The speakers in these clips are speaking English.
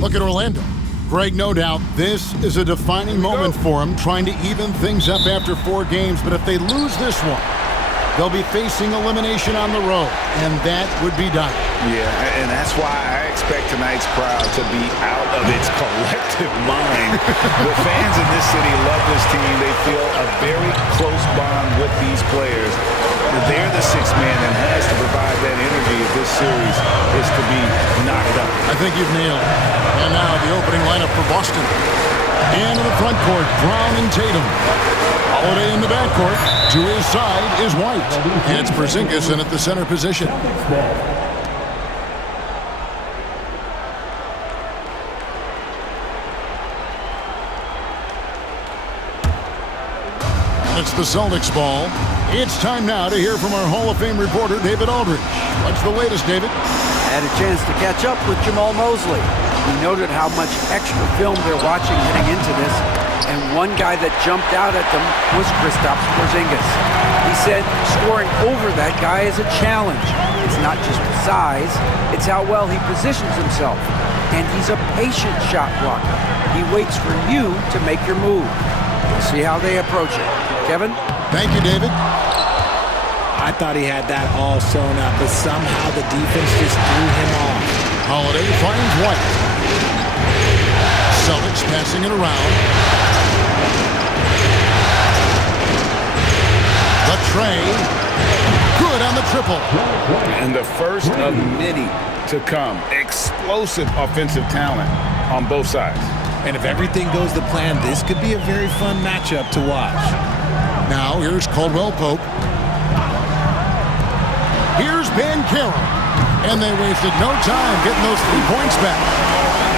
Look at Orlando. Greg, no doubt, this is a defining moment for them, trying to even things up after 4 games. But if they lose this one, they'll be facing elimination on the road, and that would be dire. Yeah, and that's why I expect tonight's crowd to be out of its collective mind. The fans in this city love this team. They feel a very close bond with these players. They're the sixth man and has to provide that energy if this series is to be knocked up. I think you've nailed it. And now the opening lineup for Boston. And in the front court, Brown and Tatum. Holiday in the backcourt. To his side is White. And it's Porzingis in at the center position. It's the Celtics ball. It's time now to hear from our Hall of Fame reporter, David Aldridge. What's the latest, David? Had a chance to catch up with Jamal Mosley. He noted how much extra film they're watching heading into this, and one guy that jumped out at them was Kristaps Porzingis. He said scoring over that guy is a challenge. It's not just the size, it's how well he positions himself. And he's a patient shot blocker. He waits for you to make your move. We'll see how they approach it. Kevin? Thank you, David. I thought he had that all sewn up, but somehow the defense just threw him off. Holiday finds White. Celtics passing it around. The tray. Good on the triple. And the first of many to come. Explosive offensive talent on both sides. And if everything goes to plan, this could be a very fun matchup to watch. Now here's Caldwell Pope. Here's Banchero. And they wasted no time getting those 3 points back.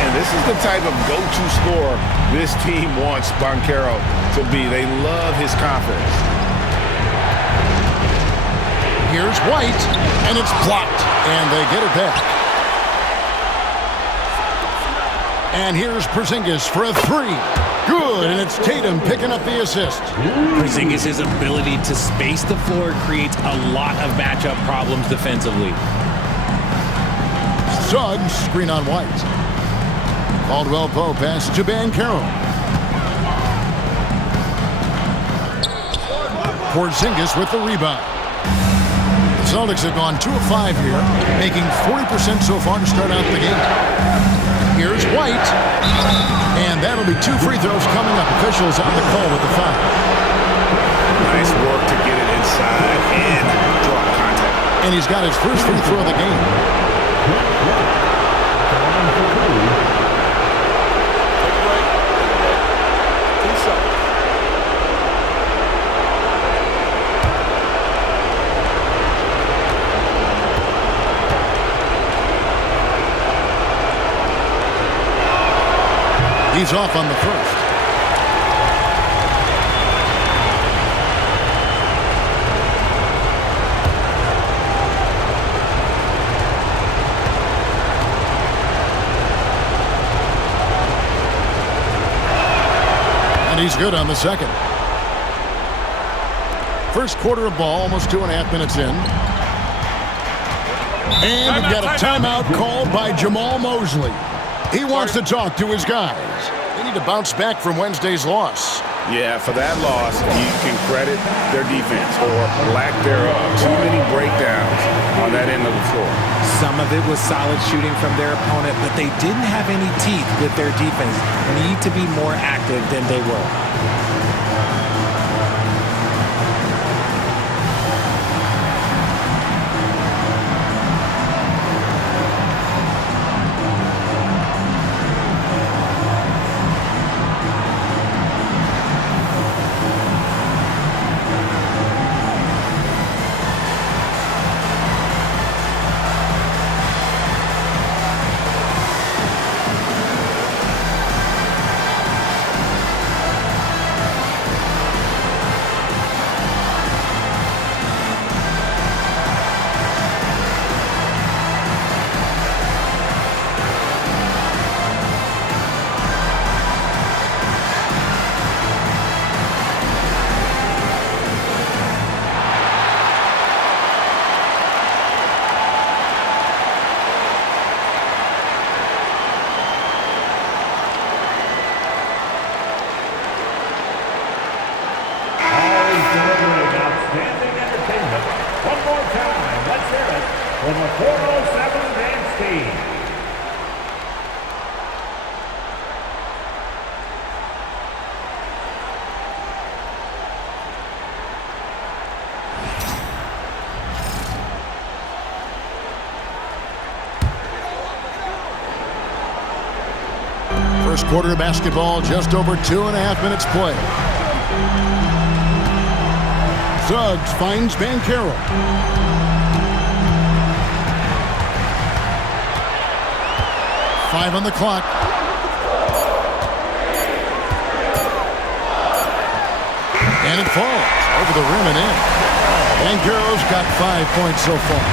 And this is the type of go-to scorer this team wants Banchero to be. They love his confidence. Here's White, and it's blocked. And they get it back. And here's Porzingis for a 3. Good, and it's Tatum picking up the assist. Porzingis' ability to space the floor creates a lot of matchup problems defensively. Suggs, screen on White. Caldwell Pope passes to Banchero. Porzingis with the rebound. The Celtics have gone 2 of 5 here, making 40% so far to start out the game. Here's White, and that'll be 2 free throws coming up. Officials on the call with the foul. Nice work to get it inside and draw contact. And he's got his first free throw of the game. He's off on the first. And he's good on the second. First quarter of ball, almost 2.5 minutes in. And we've got a timeout called by Jamal Mosley. He wants to talk to his guys. They need to bounce back from Wednesday's loss. Yeah, for that loss, you can credit their defense or lack thereof. Too many breakdowns on that end of the floor. Some of it was solid shooting from their opponent, but they didn't have any teeth with their defense. Need to be more active than they were. 407 man Steve. First quarter of basketball, just over 2.5 minutes play. Suggs finds Banchero. Five on the clock. And it falls over the rim and in. Banchero's got 5 points so far.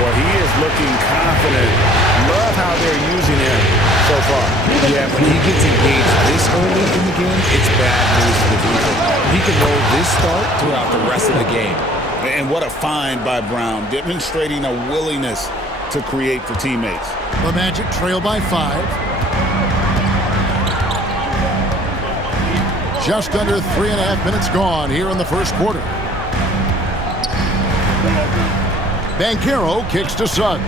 Well, he is looking confident. Love how they're using him so far. Yeah, when he gets engaged this early in the game, it's bad news for the defense. He can roll this start throughout the rest of the game. And what a find by Brown, demonstrating a willingness to create for teammates. The Magic trail by 5. Just under 3.5 minutes gone here in the first quarter. Banchero kicks to Suggs.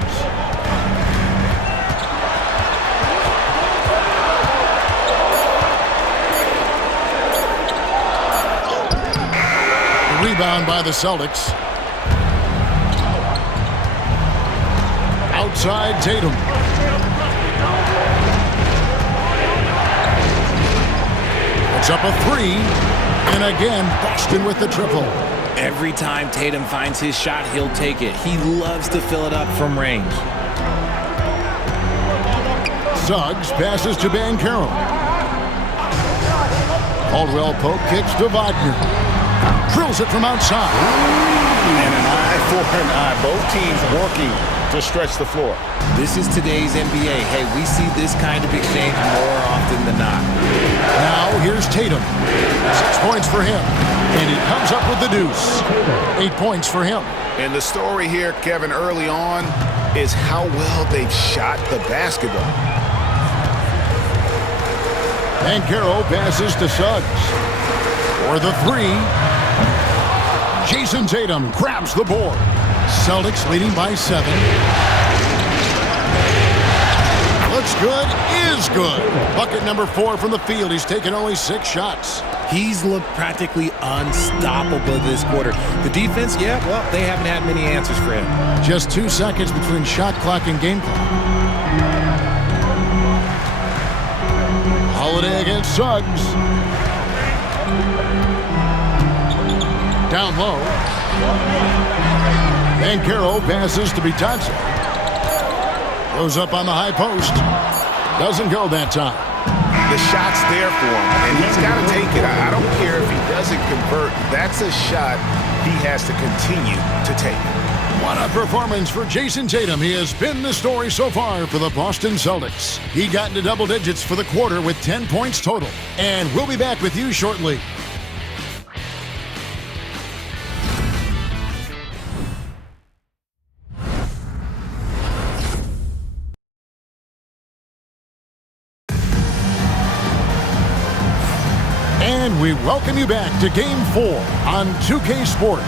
The rebound by the Celtics. Outside Tatum. It's up a 3. And again, Boston with the triple. Every time Tatum finds his shot, he'll take it. He loves to fill it up from range. Suggs passes to Banchero. Caldwell Pope kicks to Wagner. Drills it from outside. And an eye for an eye. Both teams working to stretch the floor. This is today's NBA. Hey, we see this kind of exchange more often than not. Now here's Tatum. 6 points for him. And he comes up with the deuce. 8 points for him. And the story here, Kevin, early on is how well they've shot the basketball. Banchero passes to Suggs. For the 3. Jason Tatum grabs the board. Celtics leading by 7. Looks good, is good. Bucket number 4 from the field. He's taken only 6 shots. He's looked practically unstoppable this quarter. The defense, yeah, well, they haven't had many answers for him. Just 2 seconds between shot clock and game clock. Holiday against Suggs. Down low. Banchero passes to Bitadze. Goes up on the high post. Doesn't go that time. The shot's there for him, and he's got to take it. I don't care if he doesn't convert. That's a shot he has to continue to take. What a performance for Jason Tatum. He has been the story so far for the Boston Celtics. He got into double digits for the quarter with 10 points total. And we'll be back with you shortly. And we welcome you back to Game 4 on 2K Sports.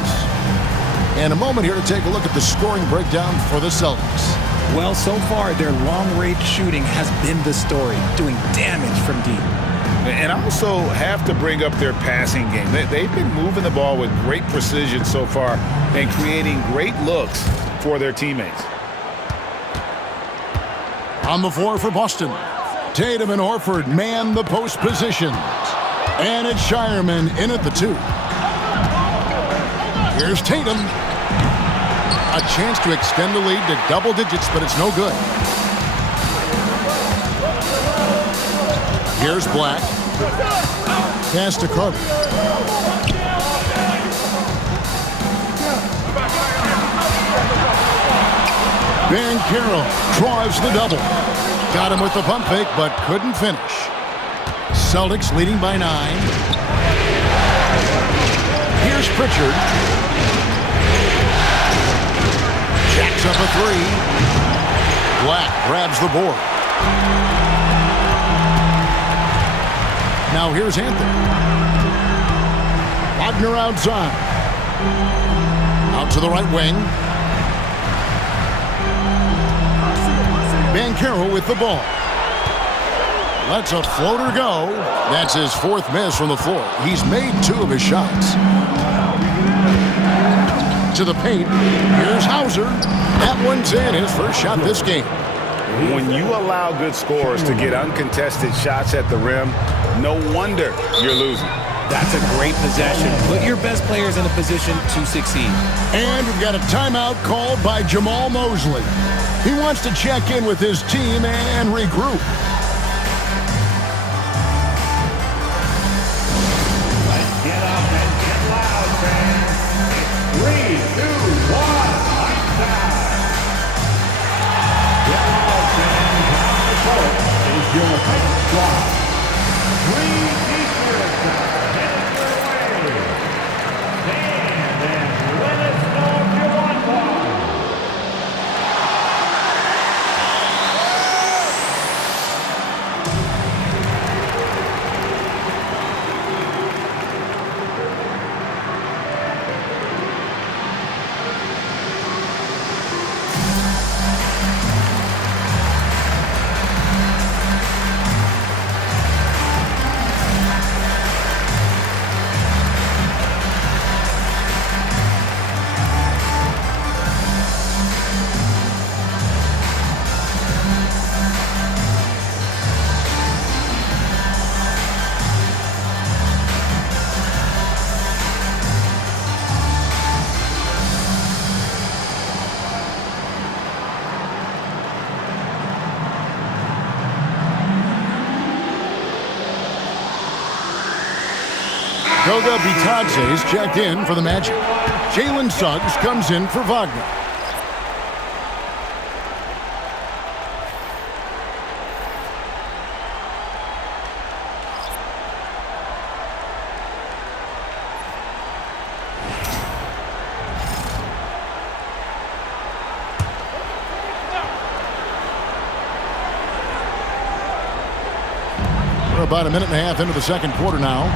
And a moment here to take a look at the scoring breakdown for the Celtics. Well, so far, their long-range shooting has been the story, doing damage from deep. And I also have to bring up their passing game. They've been moving the ball with great precision so far and creating great looks for their teammates. On the floor for Boston, Tatum and Horford man the post positions. And it's Shireman in at the 2. Here's Tatum. A chance to extend the lead to double digits, but it's no good. Here's Black. Pass to Carter. Banchero draws the double. Got him with the pump fake, but couldn't finish. Celtics leading by 9. Here's Pritchard. Jacks up a 3. Black grabs the board. Now here's Anthony. Wagner outside. Out to the right wing. Banchero with the ball. Lets a floater go. That's his fourth miss from the floor. He's made 2 of his shots. To the paint. Here's Hauser. That one's in, his first shot this game. When you allow good scorers to get uncontested shots at the rim, no wonder you're losing. That's a great possession. Put your best players in a position to succeed. And we've got a timeout called by Jamal Mosley. He wants to check in with his team and regroup. Let's get up and get loud, fans. It's 3, 2, 1, lights out. Get loud, fans. On the court is your head squad. 3 T-shirts are headed your way. Stand and let us know if you want one. Goga Bitadze's checked in for the Magic. Jalen Suggs comes in for Wagner. We're about a minute and a half into the second quarter now.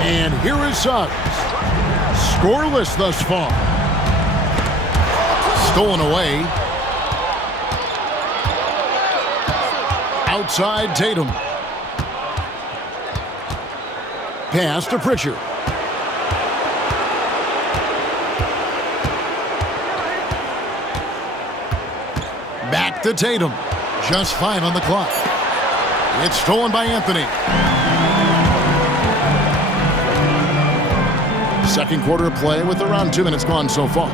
And here is Suggs. Scoreless thus far. Stolen away. Outside Tatum. Pass to Pritchard. Back to Tatum. Just 5 on the clock. It's stolen by Anthony. Second quarter of play with around 2 minutes gone so far.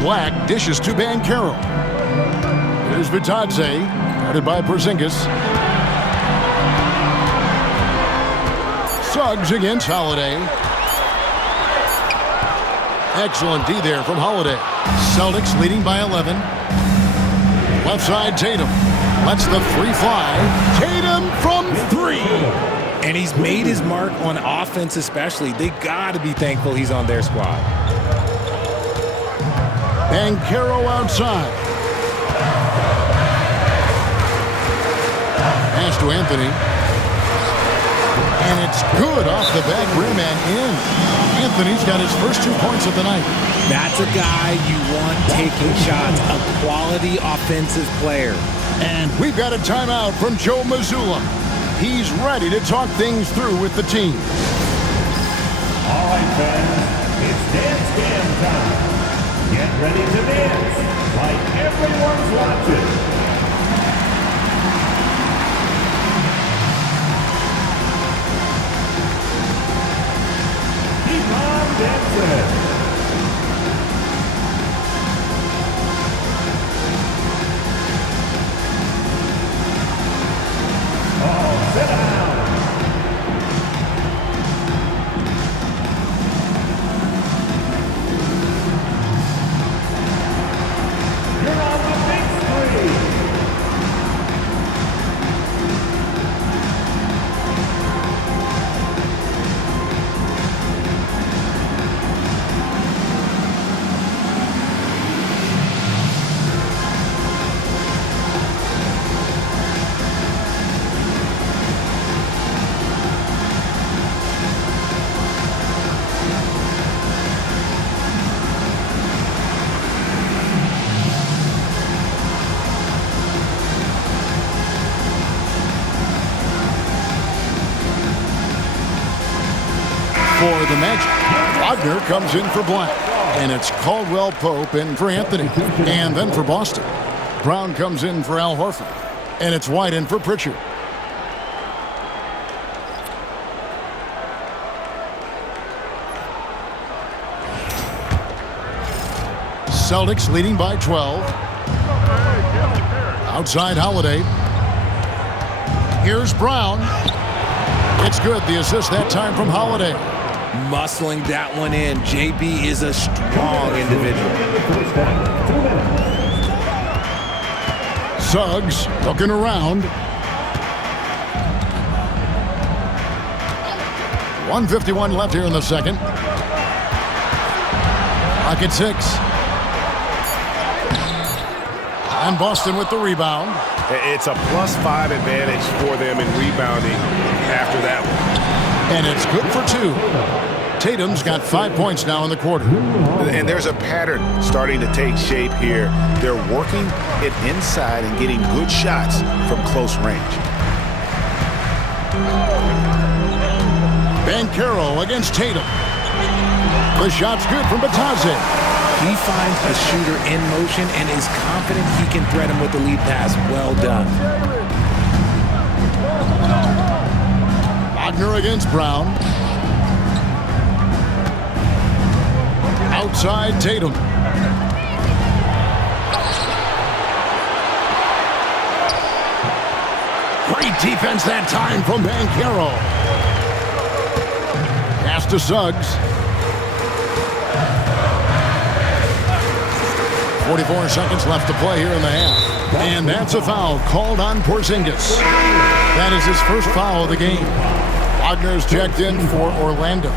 Black dishes to Banchero. Here's Bitadze, guarded by Porzingis. Suggs against Holiday. Excellent D there from Holiday. Celtics leading by 11. Left side Tatum. Lets the 3 fly. Tatum from 3. And he's made his mark on offense especially. They got to be thankful he's on their squad. Banchero outside. Pass to Anthony. And it's good off the back rim and in. Anthony's got his first 2 points of the night. That's a guy you want taking shots, a quality offensive player. And we've got a timeout from Joe Mazzulla. He's ready to talk things through with the team. All right, fans, it's dance jam time. Get ready to dance like everyone's watching. Keep on dancing. Oh, sit down. You're on the big screen. Wagner comes in for Black. And it's Caldwell Pope in for Anthony. And then for Boston, Brown comes in for Al Horford. And it's White in for Pritchard. Celtics leading by 12. Outside Holiday. Here's Brown. It's good. The assist that time from Holiday. Muscling that one in. JB is a strong individual. Suggs looking around. 1:51 left here in the second. Clock at 6. And Boston with the rebound. It's a +5 advantage for them in rebounding after that one. And it's good for 2. Tatum's got 5 points now in the quarter. And there's a pattern starting to take shape here. They're working it inside and getting good shots from close range. Banchero against Tatum. The shot's good from Batadze. He finds a shooter in motion and is confident he can thread him with the lead pass. Well done. Wagner against Brown. Outside Tatum. Great defense that time from Banchero. Pass to Suggs. 44 seconds left to play here in the half. And that's a foul called on Porzingis. That is his first foul of the game. Wagner's checked in for Orlando.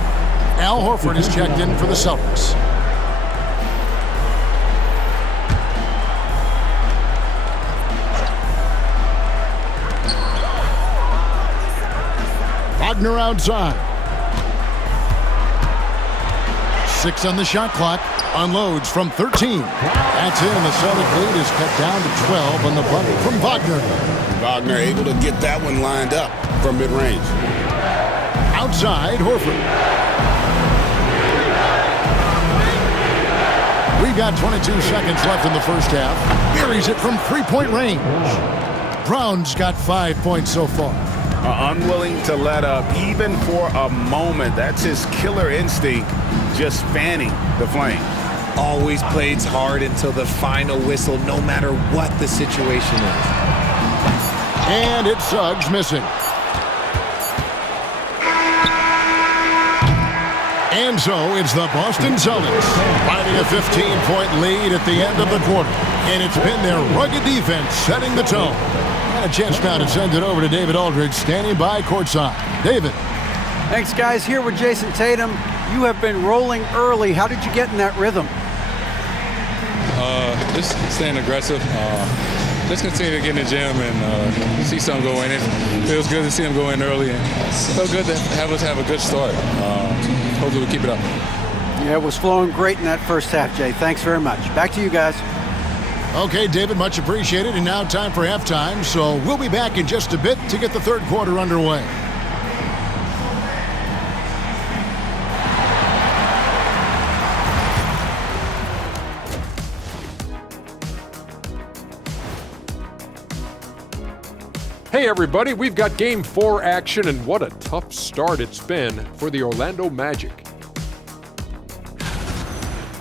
Al Horford is checked in for the Celtics. Wagner outside. 6 on the shot clock. Unloads from 13. That's in. The Celtic lead is cut down to 12 on the bucket from Wagner. Wagner able to get that one lined up from mid-range. Outside, Horford. We've got 22 seconds left in the first half. Buries it from three-point range. Brown's got 5 points so far. Unwilling to let up even for a moment. That's his killer instinct, just fanning the flame. Always plays hard until the final whistle, no matter what the situation is. And it's Suggs missing. And so it's the Boston Celtics finding a 15-point lead at the end of the quarter. And it's been their rugged defense setting the tone. Got a chance now to send it over to David Aldridge, standing by courtside. David. Thanks, guys. Here with Jason Tatum. You have been rolling early. How did you get in that rhythm? Just staying aggressive. Just continue to get in the gym and see something go in. It feels good to see them go in early. And it felt good to have us have a good start. Hopefully we keep it up. Yeah, it was flowing great in that first half, Jay. Thanks very much. Back to you guys. Okay, David, much appreciated. And now time for halftime. So we'll be back in just a bit to get the third quarter underway. Hey everybody, we've got Game 4 action, and what a tough start it's been for the Orlando Magic.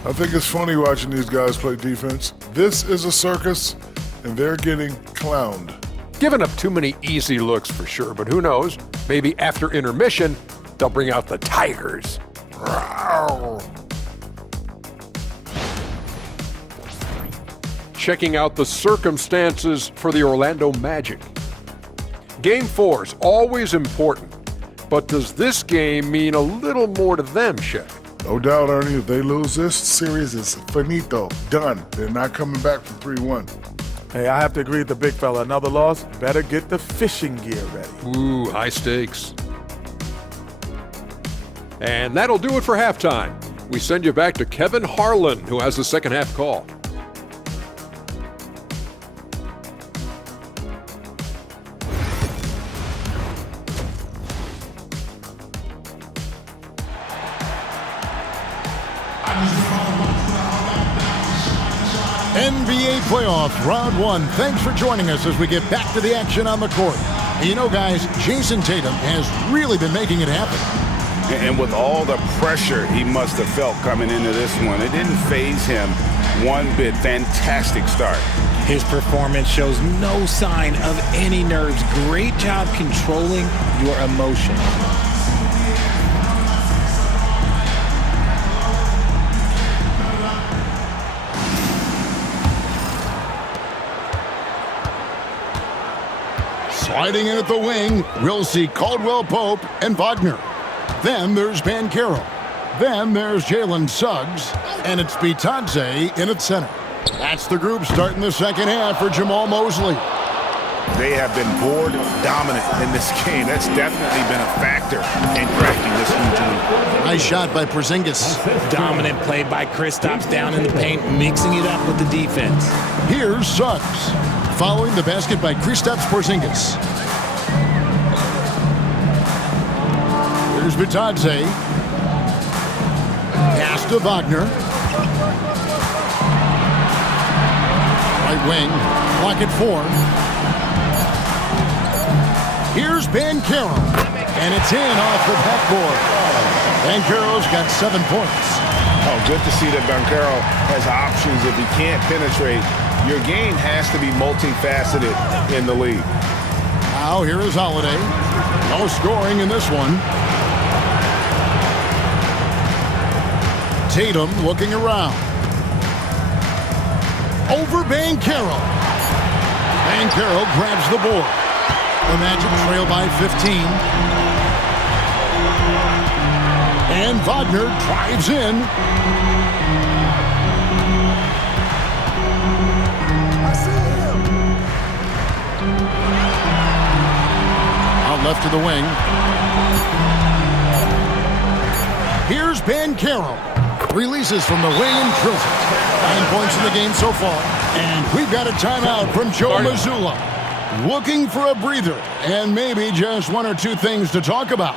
I think it's funny watching these guys play defense. This is a circus, and they're getting clowned. Giving up too many easy looks for sure, but who knows? Maybe after intermission, they'll bring out the Tigers. Rawr. Checking out the circumstances for the Orlando Magic. Game 4 is always important, but does this game mean a little more to them, Shaq? No doubt, Ernie, if they lose this series, it's finito, done. They're not coming back from 3-1. Hey, I have to agree with the big fella. Another loss, better get the fishing gear ready. Ooh, high stakes. And that'll do it for halftime. We send you back to Kevin Harlan, who has the second half call. NBA playoffs, round one. Thanks for joining us as we get back to the action on the court. And you know, guys, Jason Tatum has really been making it happen. And with all the pressure he must have felt coming into this one, it didn't faze him one bit. Fantastic start. His performance shows no sign of any nerves. Great job controlling your emotion. Sliding in at the wing, we'll see Caldwell Pope and Wagner. Then there's Banchero. Then there's Jalen Suggs. And it's Bitadze in at center. That's the group starting the second half for Jamal Mosley. They have been board dominant in this game. That's definitely been a factor in cracking this huge lead. Nice shot by Porzingis. Dominant play by Kristaps down in the paint, mixing it up with the defense. Here's Suggs. Following the basket by Kristaps Porzingis. Here's Bitadze. Pass to Wagner. Right wing. Block at 4. Here's Banchero. And it's in off the backboard. Banchero's got 7 points. Oh, good to see that Banchero has options if he can't penetrate. Your game has to be multifaceted in the league. Now here is Holiday. No scoring in this one. Tatum looking around. Over Banchero. Banchero grabs the board. The Magic trail by 15. And Wagner drives in. Out left to the wing. Here's Banchero. Releases from the wing and drills it. 9 points in the game so far. And we've got a timeout from Joe Mazzulla. Looking for a breather and maybe just 1 or 2 things to talk about.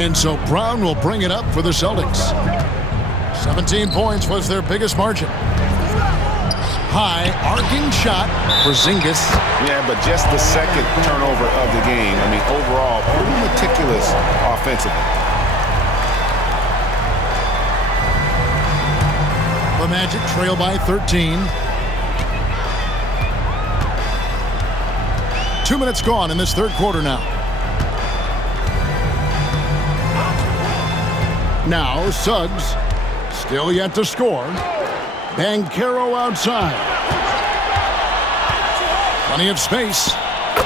And so Brown will bring it up for the Celtics. 17 points was their biggest margin. High arcing shot for Porzingis. Yeah, but just the second turnover of the game. I mean, overall, pretty meticulous offensively. The Magic trail by 13. 2 minutes gone in this third quarter now. Now Suggs, still yet to score. Banchero outside. Plenty of space.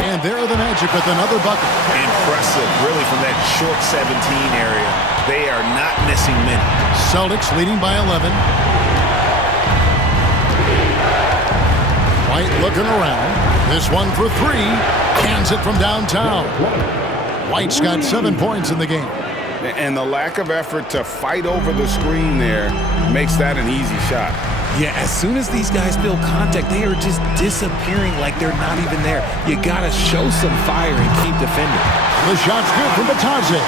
And there are the Magic with another bucket. Impressive, really, from that short 17 area. They are not missing many. Celtics leading by 11. White looking around. This one for three. Cans it from downtown. White's got 7 points in the game. And the lack of effort to fight over the screen there makes that an easy shot. Yeah, as soon as these guys feel contact, they are just disappearing like they're not even there. You got to show some fire and keep defending. The shot's good from Batadze.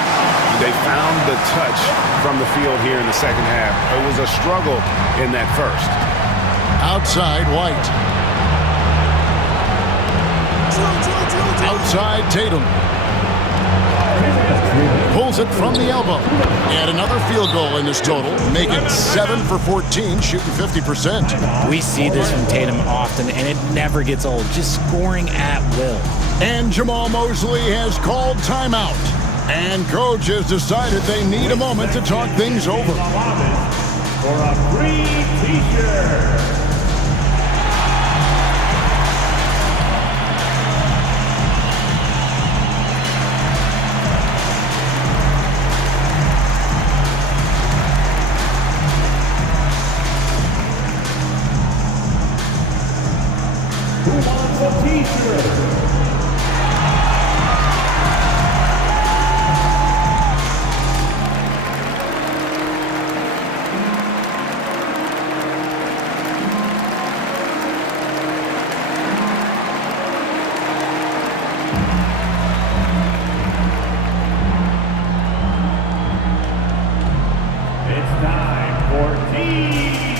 They found the touch from the field here in the second half. It was a struggle in that first. Outside, White. Outside, Tatum. Pulls it from the elbow. And another field goal in this total, making 7 for 14, shooting 50%. We see this from Tatum often, and it never gets old. Just scoring at will. And Jamal Mosley has called timeout. And coach has decided they need a moment to talk things over. For a free t-shirt. Who wants a t-shirt? It's time for t-shirt.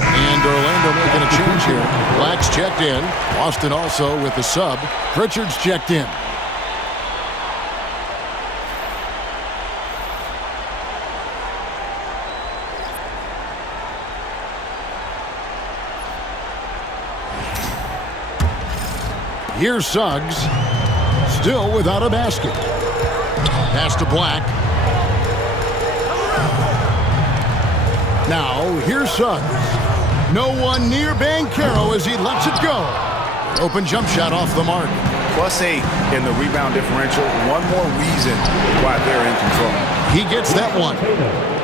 And Orlando making a change here. Black's checked in. Boston also with the sub. Pritchard's checked in. Here's Suggs. Still without a basket. Pass to Black. Now, here's Suggs. No one near Banchero as he lets it go. Open jump shot off the mark. +8 in the rebound differential. One more reason why they're in control. He gets that one.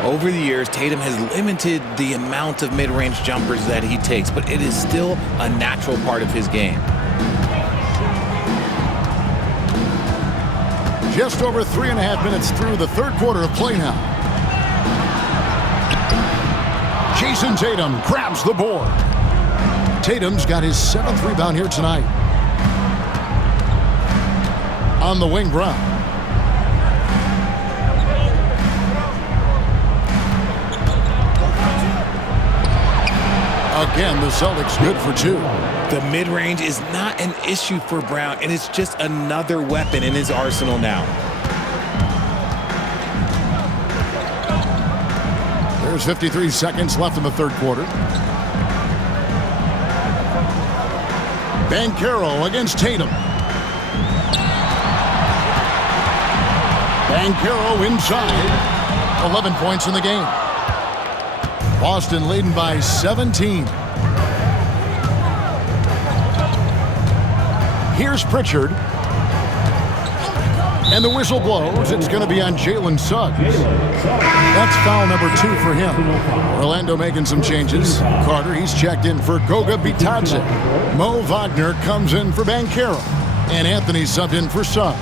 Over the years, Tatum has limited the amount of mid-range jumpers that he takes, but it is still a natural part of his game. Just over 3.5 minutes through the third quarter of play now. Jason Tatum grabs the board. Tatum's got his 7th rebound here tonight. On the wing, Brown. Again, the Celtics good for 2. The mid-range is not an issue for Brown, and it's just another weapon in his arsenal now. There's 53 seconds left in the third quarter. Banchero against Tatum. Banchero inside. 11 points in the game. Boston leading by 17. Here's Pritchard. And the whistle blows. It's going to be on Jalen Suggs. That's foul number 2 for him. Orlando making some changes. Carter, he's checked in for Goga Bitadze. Mo Wagner comes in for Banchero. And Anthony subbed in for Suggs.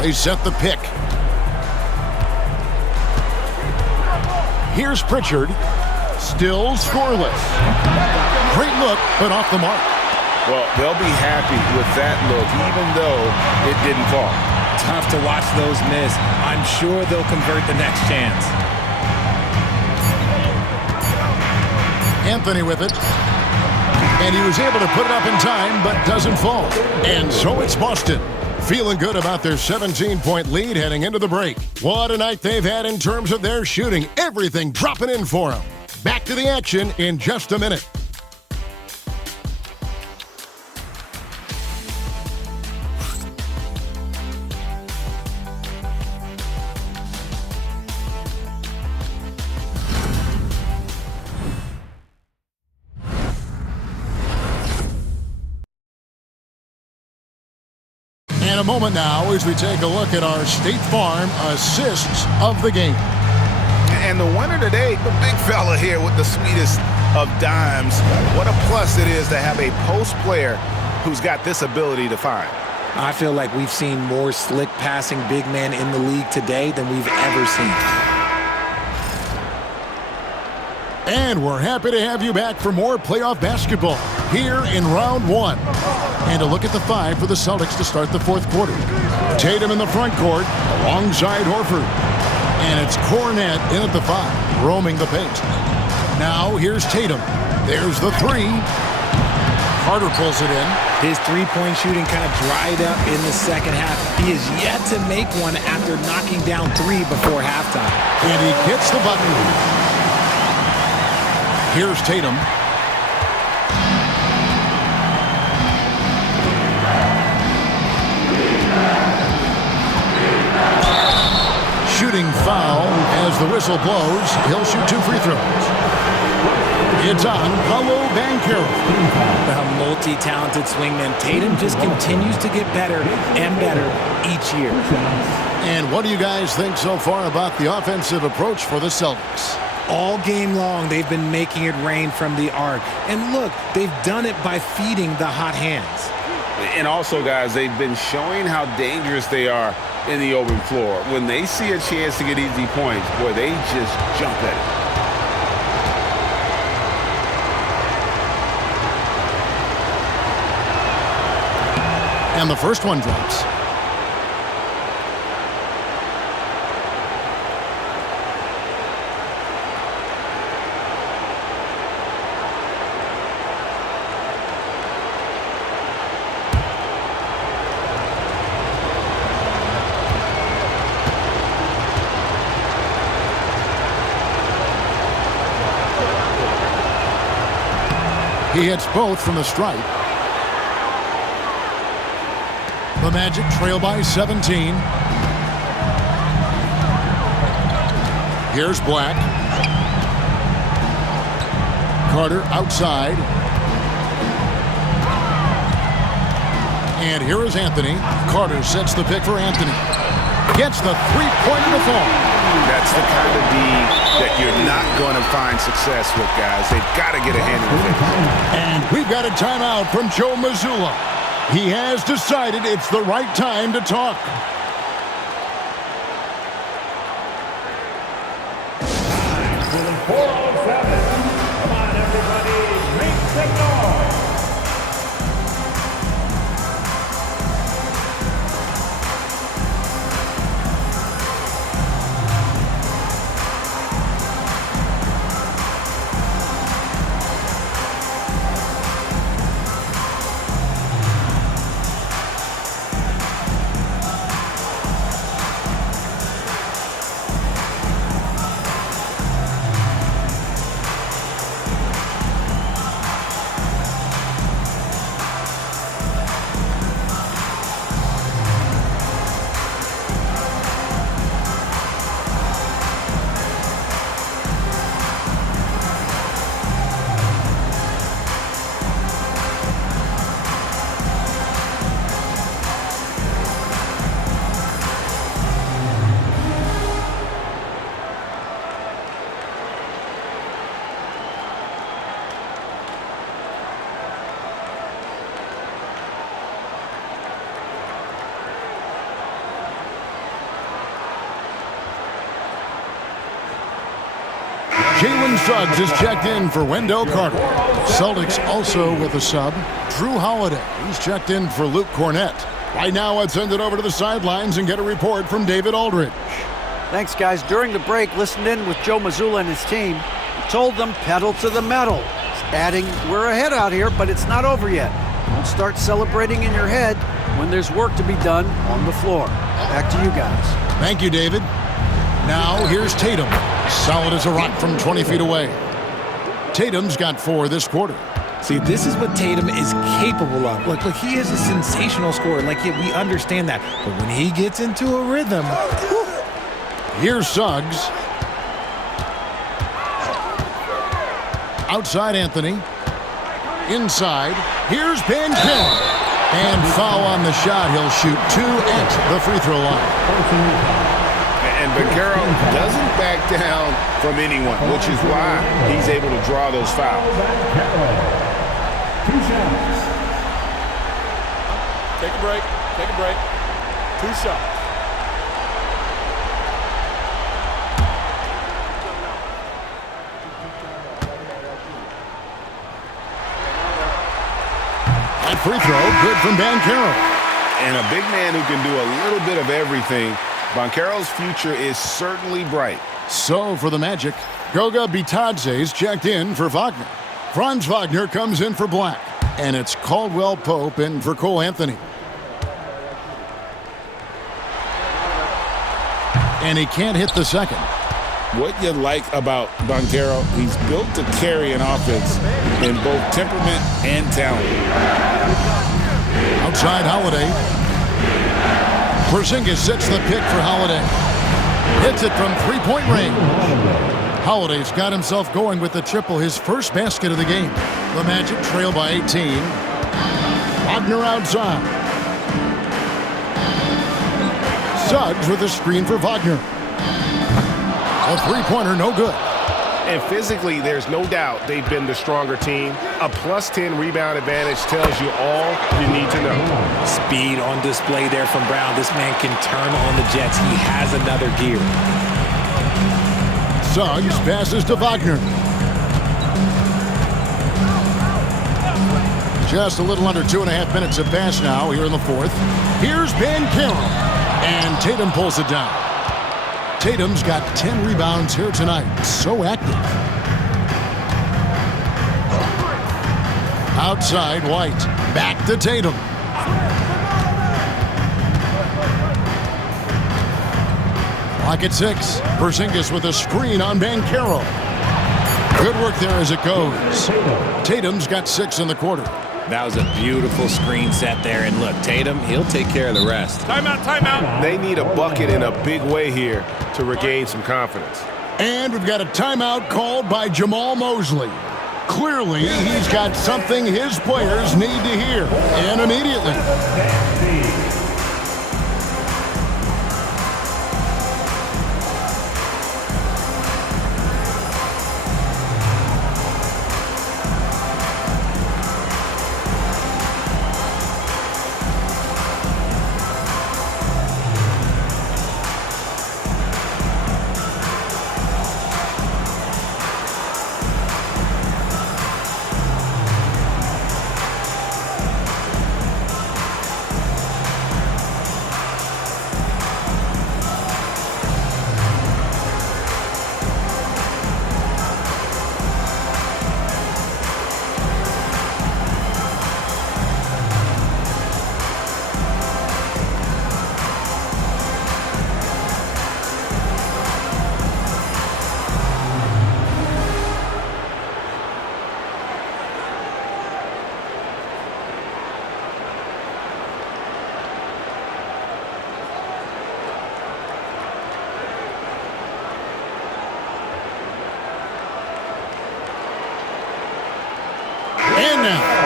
They set the pick. Here's Pritchard. Still scoreless. Great look, but off the mark. Well, they'll be happy with that look, even though it didn't fall. Tough to watch those miss. I'm sure they'll convert the next chance. Anthony with it. And he was able to put it up in time, but doesn't fall. And so it's Boston. Feeling good about their 17-point lead heading into the break. What a night they've had in terms of their shooting. Everything dropping in for them. Back to the action in just a minute. In a moment now as we take a look at our State Farm assists of the game. And the winner today, the big fella here with the sweetest of dimes. What a plus it is to have a post player who's got this ability to find. I feel like we've seen more slick passing big men in the league today than we've ever seen. And we're happy to have you back for more playoff basketball here in round one. And a look at the five for the Celtics to start the fourth quarter. Tatum in the front court alongside Horford. And it's Cornet in at the five, roaming the paint. Now here's Tatum. There's the three. Carter pulls it in. His three-point shooting kind of dried up in the second half. He is yet to make one after knocking down three before halftime. And he hits the button. Here's Tatum. Shooting foul as the whistle blows. He'll shoot 2 free throws. It's on Paolo Banchero. The multi-talented swingman Tatum just continues to get better and better each year. And what do you guys think so far about the offensive approach for the Celtics? All game long, they've been making it rain from the arc. And look, they've done it by feeding the hot hands. And also, guys, they've been showing how dangerous they are in the open floor. When they see a chance to get easy points, boy, they just jump at it. And the first one drops. He hits both from the stripe. The Magic trail by 17. Here's Black. Carter outside. And here is Anthony. Carter sets the pick for Anthony. Gets the three-point in the fall. That's the kind of D that you're not going to find success with, guys. They've got to get a handle with it. And we've got a timeout from Joe Mazzulla. He has decided it's the right time to talk. Feeling 407. Come on, everybody, make some noise. Jalen Suggs is checked in for Wendell Carter. Celtics also with a sub. Drew Holiday. He's checked in for Luke Cornett. Right now, let's send it over to the sidelines and get a report from David Aldridge. Thanks, guys. During the break, listened in with Joe Mazzulla and his team. He told them pedal to the metal. Adding, we're ahead out here, but it's not over yet. Don't start celebrating in your head when there's work to be done on the floor. Back to you guys. Thank you, David. Now, here's Tatum. Solid as a rock from 20 feet away. Tatum's got 4 this quarter. See, this is what Tatum is capable of. Look, he is a sensational scorer. Like, yeah, we understand that. But when he gets into a rhythm... Here's Suggs. Outside Anthony. Inside. Here's Banchero. And foul on the shot. He'll shoot 2 at the free throw line. And Banchero doesn't back down from anyone, which is why he's able to draw those fouls. Take a break. Take a break. 2 shots. That free throw, good from Banchero. And a big man who can do a little bit of everything. Banchero's future is certainly bright. So for the Magic, Goga Bitadze's checked in for Wagner. Franz Wagner comes in for Black. And it's Caldwell Pope in for Cole Anthony. And he can't hit the second. What you like about Banchero, he's built to carry an offense in both temperament and talent. Outside Holiday. Porzingis sets the pick for Holiday. Hits it from three-point range. Holiday's got himself going with the triple, his first basket of the game. The Magic trail by 18. Wagner outside. Suggs with a screen for Wagner. A three-pointer, no good. And physically, there's no doubt they've been the stronger team. A +10 rebound advantage tells you all you need to know. Speed on display there from Brown. This man can turn on the jets. He has another gear. Suggs passes to Wagner. Just a little under 2.5 minutes have passed now here in the fourth. Here's Banchero. And Tatum pulls it down. Tatum's got 10 rebounds here tonight. So active. Outside White. Back to Tatum. Lock at 6. Porzingis with a screen on Banchero. Good work there as it goes. Tatum's got 6 in the quarter. That was a beautiful screen set there. And look, Tatum, he'll take care of the rest. Timeout, timeout. They need a bucket in a big way here to regain some confidence. And we've got a timeout called by Jamal Mosley. Clearly, he's got something his players need to hear, and immediately.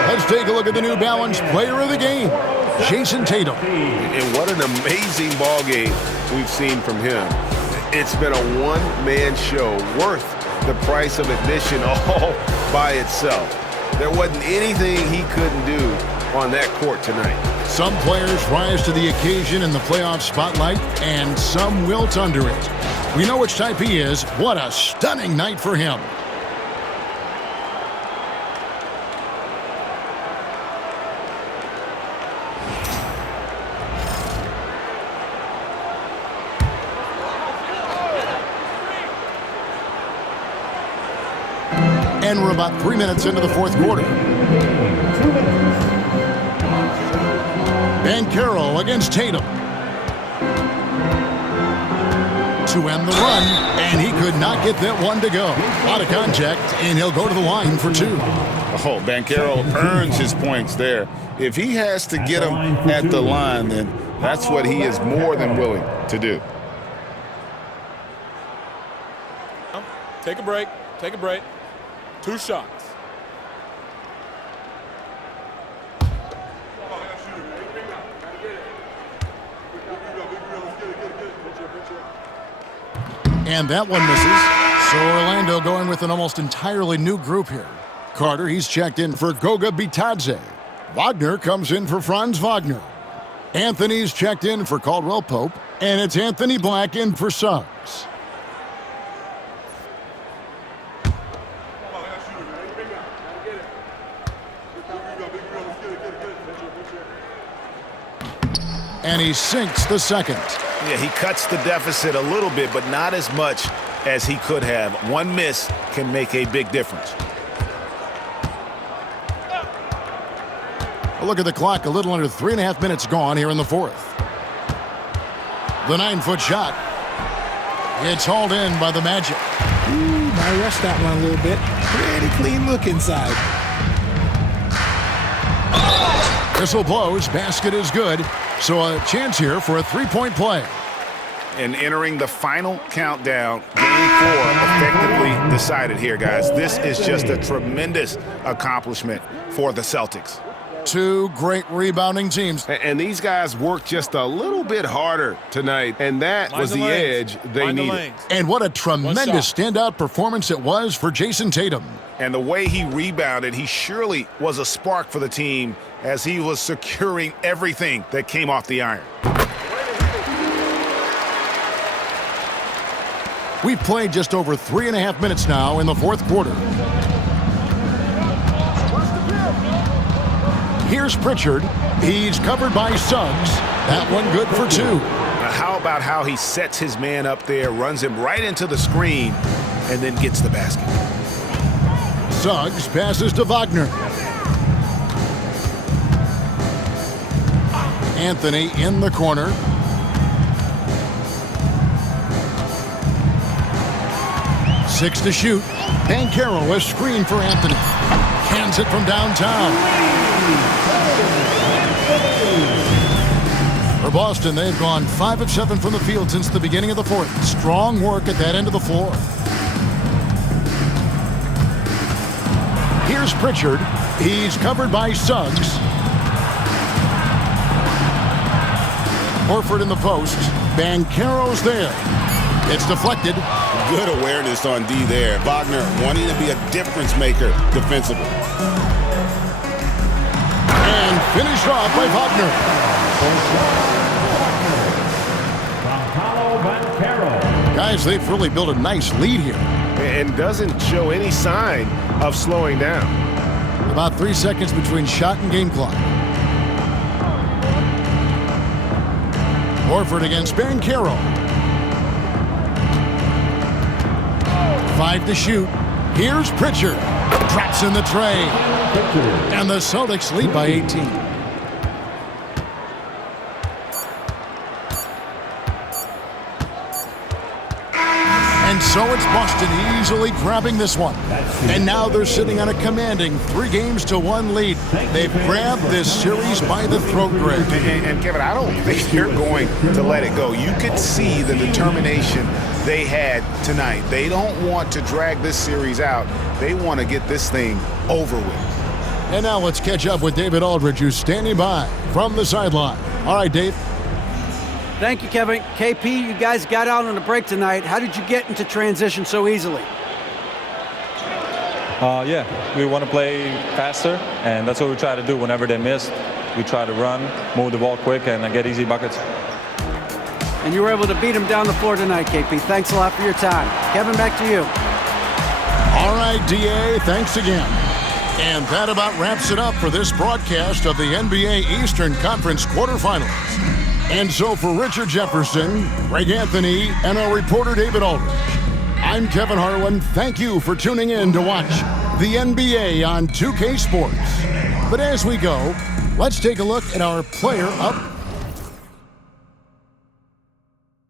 Let's take a look at the New Balance player of the game, Jason Tatum. And what an amazing ball game we've seen from him. It's been a one-man show worth the price of admission all by itself. There wasn't anything he couldn't do on that court tonight. Some players rise to the occasion in the playoff spotlight, and some wilt under it. We know which type he is. What a stunning night for him. And we're about 3 minutes into the fourth quarter. Banchero against Tatum. to end the run, and he could not get that one to go. A lot of contact, and he'll go to the line for 2. Oh, Banchero earns his points there. If he has to get them at the line, then that's what he is more than willing to do. Take a break. Take a break. 2 shots. And that one misses. So Orlando going with an almost entirely new group here. Carter, he's checked in for Goga Bitadze. Wagner comes in for Franz Wagner. Anthony's checked in for Caldwell Pope. And it's Anthony Black in for Suggs. And he sinks the second. Yeah, he cuts the deficit a little bit, but not as much as he could have. One miss can make a big difference. A look at the clock, a little under 3.5 minutes gone here in the 4th. The 9-foot shot. It's hauled in by the Magic. Ooh, might rush that one a little bit. Pretty clean look inside. Whistle blows, basket is good. So a chance here for a 3-point play. And entering the final countdown, Game 4 effectively decided here, guys. This is just a tremendous accomplishment for the Celtics. 2 great rebounding teams. And these guys worked just a little bit harder tonight, and that was the edge they needed. And what a tremendous standout performance it was for Jason Tatum. And the way he rebounded, he surely was a spark for the team as he was securing everything that came off the iron. We've played just over 3.5 minutes now in the 4th quarter. Here's Pritchard. He's covered by Suggs. That one good for 2. Now how about how he sets his man up there, runs him right into the screen, and then gets the basket. Suggs passes to Wagner. Anthony in the corner. Six to shoot. Banchero, a screen for Anthony. Hands it from downtown. For Boston, they've gone 5 of 7 from the field since the beginning of the 4th. Strong work at that end of the floor. Here's Pritchard. He's covered by Suggs. Horford in the post. Banchero's there. It's deflected. Good awareness on D there. Wagner wanting to be a difference maker defensively. And finished off by Wagner. Guys, they've really built a nice lead here. And doesn't show any sign of slowing down. About 3 seconds between shot and game clock. Horford against Banchero. 5 to shoot. Here's Pritchard. Drops in the tray. And the Celtics lead by 18. And so it's Boston easily grabbing this one. And now they're sitting on a commanding 3-1 lead. They've grabbed this series by the throat, Greg. And Kevin, I don't think they're going to let it go. You could see the determination they had tonight. They don't want to drag this series out. They want to get this thing over with. And now let's catch up with David Aldridge, who's standing by from the sideline. All right, Dave. Thank you, Kevin. KP, you guys got out on a break tonight. How did you get into transition so easily? Yeah, we want to play faster, and that's what we try to do whenever they miss. We try to run, move the ball quick, and get easy buckets. And you were able to beat him down the floor tonight, KP. Thanks a lot for your time. Kevin, back to you. All right, DA, thanks again. And that about wraps it up for this broadcast of the NBA Eastern Conference quarterfinals. And so for Richard Jefferson, Greg Anthony, and our reporter David Aldridge, I'm Kevin Harlan. Thank you for tuning in to watch the NBA on 2K Sports. But as we go, let's take a look at our player up